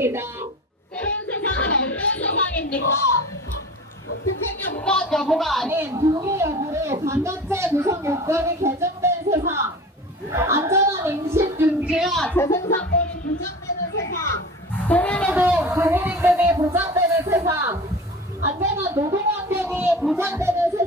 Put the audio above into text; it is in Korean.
있습니다. 새로운 세상은 어떤 세상입니까? 특행요건 여부가 아닌 동의 여부로 반도체 무선 요건이 개정된 세상. 안전한 임신 중지와 재생산권이 보장되는 세상. 동일에도 국민임금이 보장되는 세상. 안전한 노동 환경이 보장되는 세상